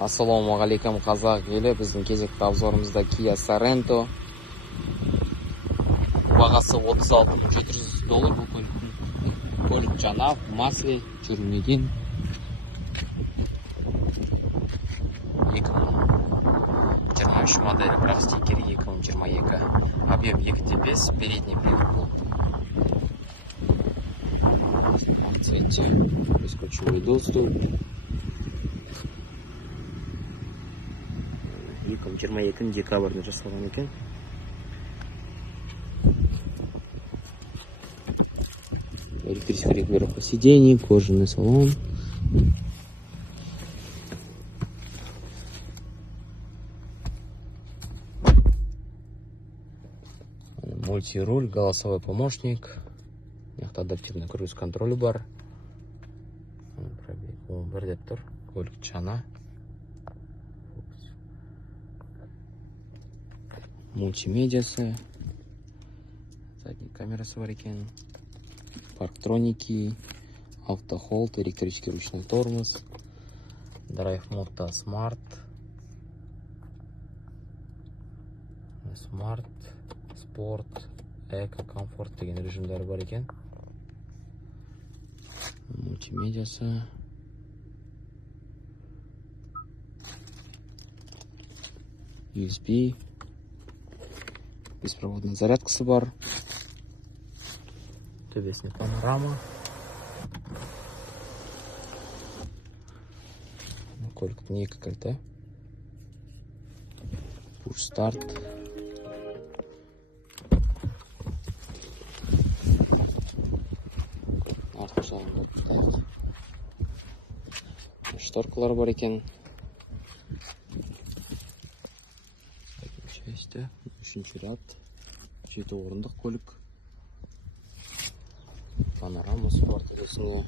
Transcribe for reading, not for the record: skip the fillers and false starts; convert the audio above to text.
Ассалаумағалейкум қазақ елі, біздің кезекті обзорымызда Kia Sorento. Бағасы $36,700. Бұл көлік жаңа, в масле, жүрмеген. 2023 моделі, бірақ стикері 2022. Объем 2.5, передний привод был. В цвете бесключевой доступ. 2022 декабрьде жасалған екен. Электрическая регулировка сидений, кожаный салон. Мультируль, голосовой помощник. Адаптивный круиз-контроль бар. Көлік жаңа. Мультимедиасы, задней камерасы бар екен, парктроники, автохолд, электрический ручной тормоз, драйв модта смарт, спорт, эко, комфорт деген режимдері бар екен. Мультимедиасы, USB, беспроводная зарядкасы бар, төбесіне панорама, көліктің екі кілті, push старт, артқы жағында шторкалар бар екен. Үшінші ряд, 7 орындық көлік, панорамасы бар төбесіне.